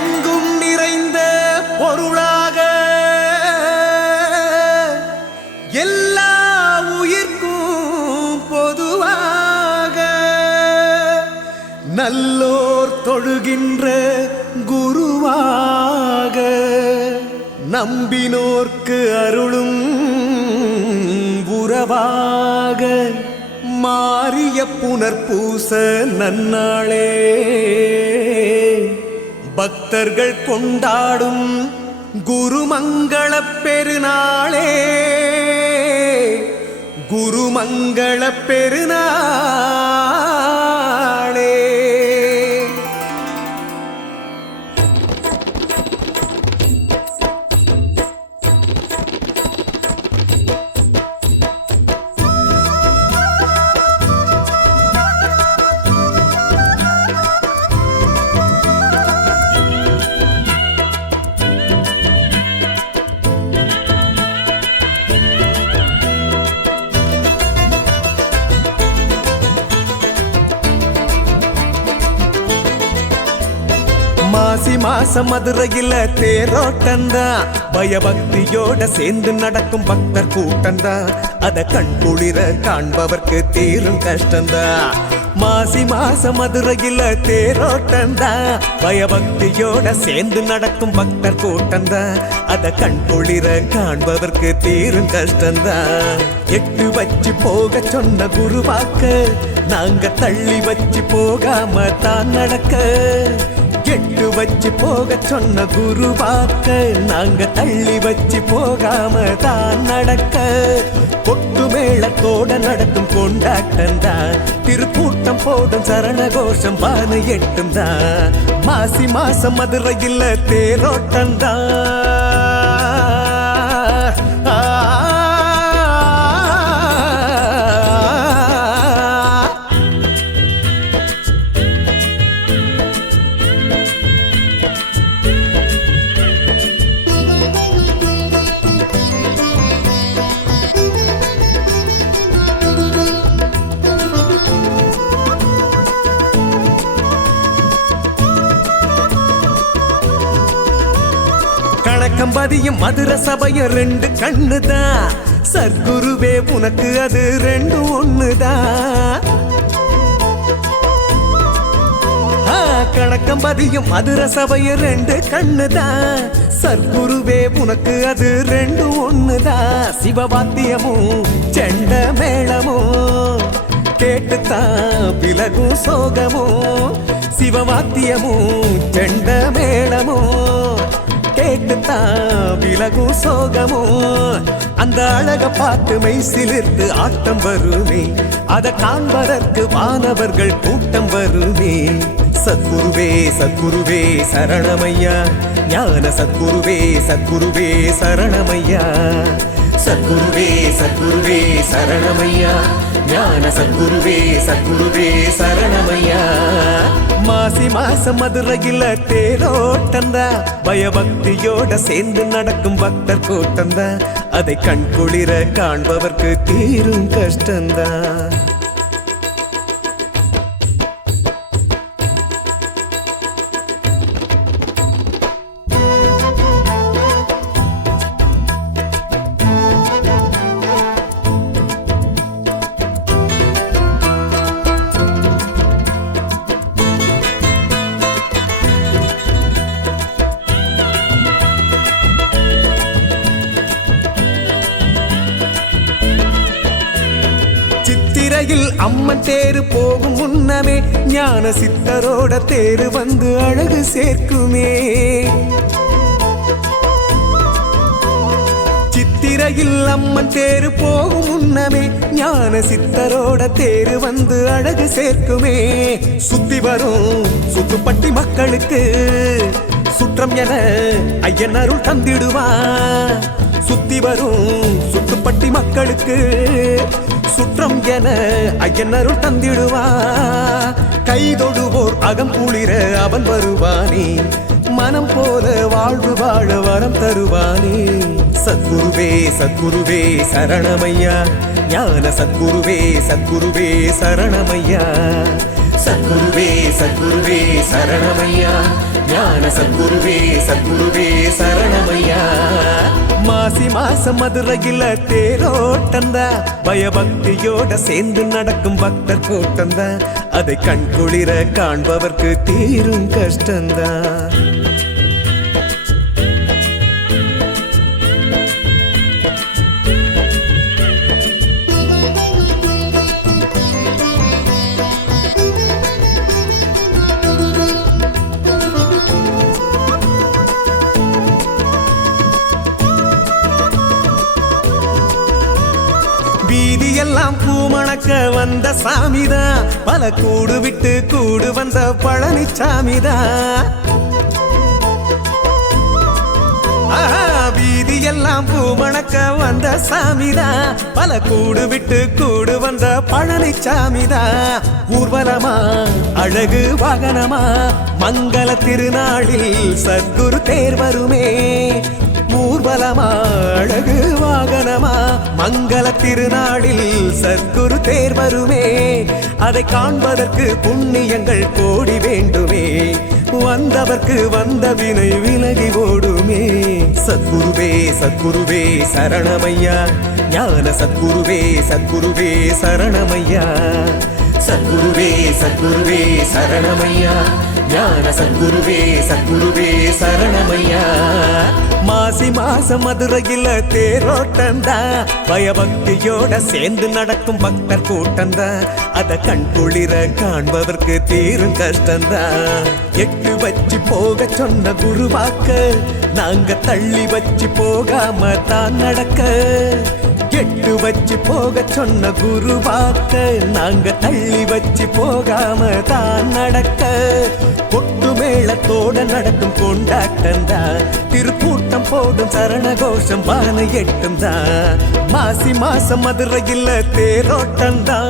எங்கும் நிறைந்த பொருளாக எல்லா உயிர்க்கும் பொதுவாக நல்லோர் தொழுகின்ற குருவாக நம்பினோர்க்கு அருளும் உறவாக மாறிய புனர்பூச நன்னாளே. பக்தர்கள் கொண்டாடும் குருமங்கள பெருநாளே. குருமங்கள பெருநாள் மாசி மதுரையில தேரோட்டந்தான் பயபக்தியோட சேர்ந்து நடக்கும் பக்தர் கூட்டந்தான் அத கண் குளிர காண்பவர்க்கு தீரும் கஷ்டந்தான் மாசி மாச மதுரையில தேரோட்டந்தான் பயபக்தியோட சேர்ந்து நடக்கும் பக்தர் கூட்டந்தான் அத கண் குளிர காண்பவர்க்கு தீரும் கஷ்டந்தான் எட்டு வச்சு போக சொன்ன குருவாக்க நாங்க தள்ளி வச்சு போகாம தான் நடக்க. கெட்டு வச்சு போக சொன்ன குருவாக்க நாங்க தள்ளி வச்சு போகாம தான் நடக்க. பொட்டு மேளத்தோட நடக்கும் கொண்டாட்டம் தான். திருக்கூட்டம் போடும் சரண கோஷம் பான எட்டும் தான். மாசி மாசம் மதுரையில் தேரோட்டம் தான். கணக்கம்பதியும் மதுர சபையும் ரெண்டு கண்ணுதான் சர்க்குருவே உனக்கு அது ரெண்டு ஒண்ணுதான் கணக்கம் பதியும் மதுர சபையும் ரெண்டு கண்ணுதான் சர்க்குருவே உனக்கு அது ரெண்டு ஒண்ணுதான் சிவவாத்தியமும் செண்ட மேளமும் கேட்டுத்தான் விலகும் சோகமும் சிவவாத்தியமும் செண்ட மேளமும் கேட்டுத்தான் விலகும் சோகமும் அந்த அழக பார்த்து மெய் சிலிர்த்து ஆட்டம் வருமே. அதை காண்பதற்கு மாணவர்கள் கூட்டம் வருமே. சத்குருவே சத்குருவே சரணமையா? ஞான சத்குருவே சத்குருவே சரணமையா? சத்குருவே சத்குருவே சரணமையா? ஞான சத்குருவே சத்குருவே சரணமையா? மாசி மாசம் மதுரையில் தேரோட்டந்தா. பயபக்தியோட சேர்ந்து நடக்கும் பக்தர் கூட்டந்தா. அதை கண் குளிர காண்பவர்க்கு தீரும் கஷ்டந்தான் சித்திரையில் அம்மன் தேரு போகும் முன்னமே ஞான சித்தரோட தேரு வந்து அழகு சேர்க்குமே. சித்திரையில் அம்மன் தேரு போகும் முன்னமே ஞான சித்தரோட தேரு வந்து அழகு சேர்க்குமே. சுத்தி வரும் சுத்துப்பட்டி மக்களுக்கு சுற்றம் என ஐயன் அருள் தந்திடுவான். சுத்தி வரும் சுத்துப்பட்டி மக்களுக்கு சுற்றம் என ஐயன் அருள் தந்திடுவா. கைதொடுவோர் அகம் குளிர அவன் வருவானே. மனம் போல வாழ்வு வாழ வரம் தருவானே. சத்குருவே சத்குருவே சரணமையா. ஞான சத்குருவே சத்குருவே சரணமையா. சத்குருவே சத்குருவே சரணமையா. ஞான சத்குருவே சத்குருவே சரணமையா. மாசி மாசம் மதுரையில தேரோட்டந்தா பயபக்தியோட சேர்ந்து நடக்கும் பக்தர் கூட்டந்தா அதை கண்குளிர காண்பவர்க்கு தீரும் கஷ்டந்தான் பூமணக்க வந்த சாமிதா. பல கூடு விட்டு கூடு வந்த பழனிச்சாமிதான் வீதி எல்லாம் பூமணக்க வந்த சாமிதா. பல கூடு விட்டு கூடு வந்த பழனிச்சாமிதான் ஊர்வலமா அழகு வாகனமா மங்கள திருநாளில் சத்குரு தேர் வருமே. ஊர்வலமா அழகு வாகனமா? மங்கள திருநாளில் சத்குரு தேர் வருமே. அதை காண்பதற்கு புண்ணியங்கள் கோடி வேண்டுமே. வந்தவர்க்கு வந்த வினை விலகி ஓடுமே. சத்குருவே சத்குருவே சரணமையா. ஞான சத்குருவே சத்குருவே சரணமையா. சத்குருவே சத்குருவே சரணமையா? ஞான சத்குருவே சத்குருவே சரணமையா? மாசி மாசம் மதுரையில தேரோட்டந்தா. பயபக்தியோட சேர்ந்து நடக்கும் பக்தர் கூட்டந்தா. அத கண் குளிர காண்பவர்க்கு தீரும் கஷ்டந்தா. எட்டு வச்சு போக சொன்ன குருவாக்க நாங்க தள்ளி வச்சு போகாம தான் நடக்க. எட்டு வச்சு போக சொன்ன குரு வாக்க நாங்க தள்ளி வச்சு போகாம தான் நடக்க. பொட்டு மேளத்தோட நடக்கும் கொண்டாட்டம் தான். திருக்கூட்டம் போடும் சரண கோஷம் பானை எட்டும் தான். மாசி மாசம் மதுரையில் தேரோட்டம் தான்.